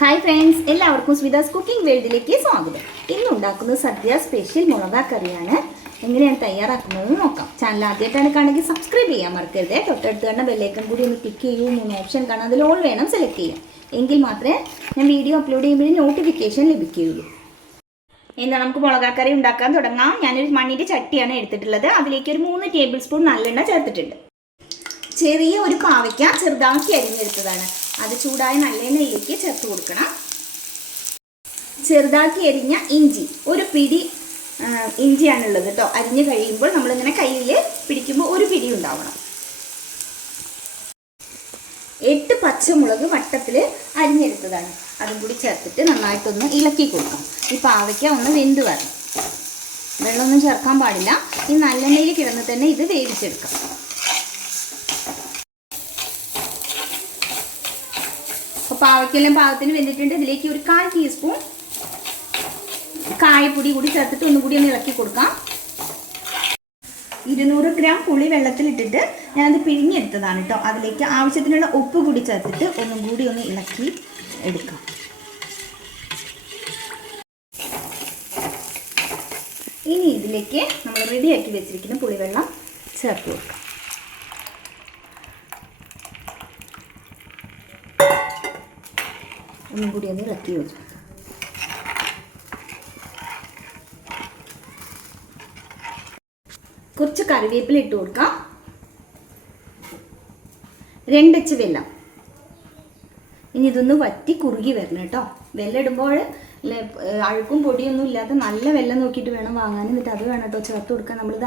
Hi friends, എല്ലാവർക്കും സ്വിതാസ് cooking വേൾഡിലേക്ക് സ്വാഗതം. ഇന്നുണ്ടാക്കുന്നത് സദ്യ സ്പെഷ്യൽ മുളകാ കറിയാണ്. എങ്ങനെയാണ് തയ്യാറാക്കുന്നത് നോക്കാം. ചാനൽ ആദ്യമായിട്ടാണ് കാണുമെങ്കിൽ സബ്സ്ക്രൈബ് ചെയ്യാൻ മറക്കരുത്. തൊട്ടടുത്ത് കാണുന്ന ബെല്ലൈക്കൺ കൂടി ഒന്ന് ക്ലിക്ക് ചെയ്യൂ. 3 ഓപ്ഷൻ കാണാം, അതിൽ ഓൾ വേണം സെലക്ട് ചെയ്യാം. എങ്കിൽ മാത്രമേ ഞാൻ വീഡിയോ അപ്ലോഡ് ചെയ്യുമ്പോൾ നോട്ടിഫിക്കേഷൻ ലഭിക്കുകയുള്ളൂ. എന്നാൽ നമുക്ക് മുളകാ കറി ഉണ്ടാക്കാൻ തുടങ്ങാം. ഞാനൊരു മണ്ണിൻ്റെ ചട്ടിയാണ് എടുത്തിട്ടുള്ളത്. അതിലേക്ക് ഒരു 3 ടേബിൾ സ്പൂൺ നല്ലെണ്ണ ചേർത്തിട്ടുണ്ട്. ചെറിയ ഒരു പാവയ്ക്ക ചെറുതാക്കി അരിഞ്ഞെടുത്തതാണ്. അത് ചൂടായ നല്ലെണ്ണയിലേക്ക് ചേർത്ത് കൊടുക്കണം. ചെറുതാക്കി അരിഞ്ഞ ഇഞ്ചി, ഒരു പിടി ഇഞ്ചിയാണുള്ളത് കേട്ടോ. അരിഞ്ഞ് കഴിയുമ്പോൾ നമ്മളിങ്ങനെ കയ്യിൽ പിടിക്കുമ്പോൾ ഒരു പിടി ഉണ്ടാവണം. 8 പച്ചമുളക് വട്ടത്തിൽ അരിഞ്ഞെടുത്തതാണ്. അതും കൂടി ചേർത്തിട്ട് നന്നായിട്ടൊന്ന് ഇളക്കി കൊടുക്കാം. ഈ പാവയ്ക്ക ഒന്ന് വെന്ത് വരണം. വെള്ളമൊന്നും ചേർക്കാൻ പാടില്ല. ഈ നല്ലെണ്ണയിൽ കിടന്ന് തന്നെ ഇത് വേവിച്ചെടുക്കാം. അപ്പോൾ പാവയ്ക്കെല്ലാം പാകത്തിന് വെന്തിട്ടുണ്ട്. ഇതിലേക്ക് ഒരു 1/4 ടീസ്പൂൺ കായപ്പൊടി കൂടി ചേർത്തിട്ട് ഒന്നുകൂടി ഒന്ന് ഇളക്കി കൊടുക്കാം. 200 ഗ്രാം പുളി വെള്ളത്തിലിട്ടിട്ട് ഞാനത് പിഴിഞ്ഞെടുത്തതാണ് കേട്ടോ. അതിലേക്ക് ആവശ്യത്തിനുള്ള ഉപ്പ് കൂടി ചേർത്തിട്ട് ഒന്നും കൂടി ഒന്ന് ഇളക്കി എടുക്കാം. ഇനി ഇതിലേക്ക് നമ്മൾ റെഡിയാക്കി വെച്ചിരിക്കുന്ന പുളിവെള്ളം ചേർത്ത് കൊടുക്കാം. ഒന്നും കൂടി ഒന്ന് ഇളക്കി വെച്ചു. കുറച്ച് കറിവേപ്പില ഇട്ട് കൊടുക്കാം. 2 അച്ച് വെല്ലം. ഇനി ഇതൊന്ന് വറ്റി കുറുകി വരണം കേട്ടോ. വെല്ലം ഇടുമ്പോൾ അഴുക്കും പൊടിയൊന്നും ഇല്ലാതെ നല്ല വെല്ലം നോക്കിയിട്ട് വേണം വാങ്ങാൻ. എന്നിട്ട് അത് വേണം കേട്ടോ ചേർത്ത് കൊടുക്കാൻ. നമ്മളിത്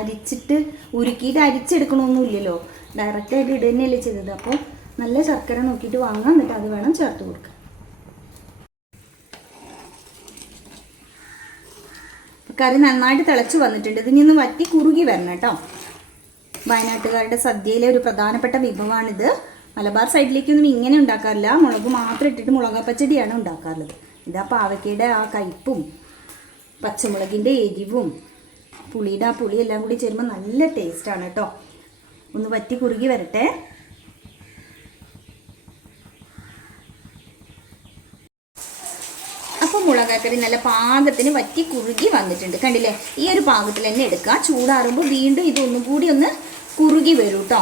അരിച്ചിട്ട് ഉരുക്കിയിട്ട് അരിച്ചെടുക്കണമൊന്നുമില്ലല്ലോ, ഡയറക്റ്റായിട്ട് ഇടുക തന്നെയല്ലേ ചെയ്തത്. അപ്പോൾ നല്ല ശർക്കര നോക്കിയിട്ട് വാങ്ങാം. എന്നിട്ട് അത് വേണം ചേർത്ത് കൊടുക്കാൻ. കറി നന്നായിട്ട് തിളച്ച് വന്നിട്ടുണ്ട്. ഇതിനി ഒന്ന് വറ്റി കുറുകി വരണം കേട്ടോ. വയനാട്ടുകാരുടെ സദ്യയിലെ ഒരു പ്രധാനപ്പെട്ട വിഭവമാണിത്. മലബാർ സൈഡിലേക്കൊന്നും ഇങ്ങനെ ഉണ്ടാക്കാറില്ല. മുളക് മാത്രം ഇട്ടിട്ട് മുളകാ പച്ചടിയാണ് ഉണ്ടാക്കാറുള്ളത്. ഇതാ പാവയ്ക്കയുടെ ആ കയ്പ്പും പച്ചമുളകിൻ്റെ എരിവും പുളിയുടെ ആ പുളി എല്ലാം കൂടി ചേരുമ്പോൾ നല്ല ടേസ്റ്റാണ് കേട്ടോ. ഒന്ന് വറ്റി കുറുകി വരട്ടെ. അപ്പോൾ മുളകാക്കറി നല്ല പാകത്തിന് വറ്റി കുറുകി വന്നിട്ടുണ്ട്. കണ്ടില്ലേ? ഈ ഒരു പാകത്തിൽ തന്നെ എടുക്കുക. ചൂടാറുമ്പോൾ വീണ്ടും ഇതൊന്നും കൂടി ഒന്ന് കുറുകി വരും കേട്ടോ.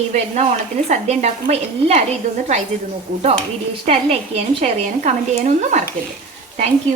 ഈ വരുന്ന ഓണത്തിന് സദ്യ ഉണ്ടാക്കുമ്പോൾ എല്ലാവരും ഇതൊന്ന് ട്രൈ ചെയ്ത് നോക്കൂ കേട്ടോ. വീഡിയോ ഇഷ്ടമല്ല ലൈക്ക് ചെയ്യാനും ഷെയർ ചെയ്യാനും കമൻറ്റ് ചെയ്യാനും ഒന്നും മറക്കരുത്. താങ്ക്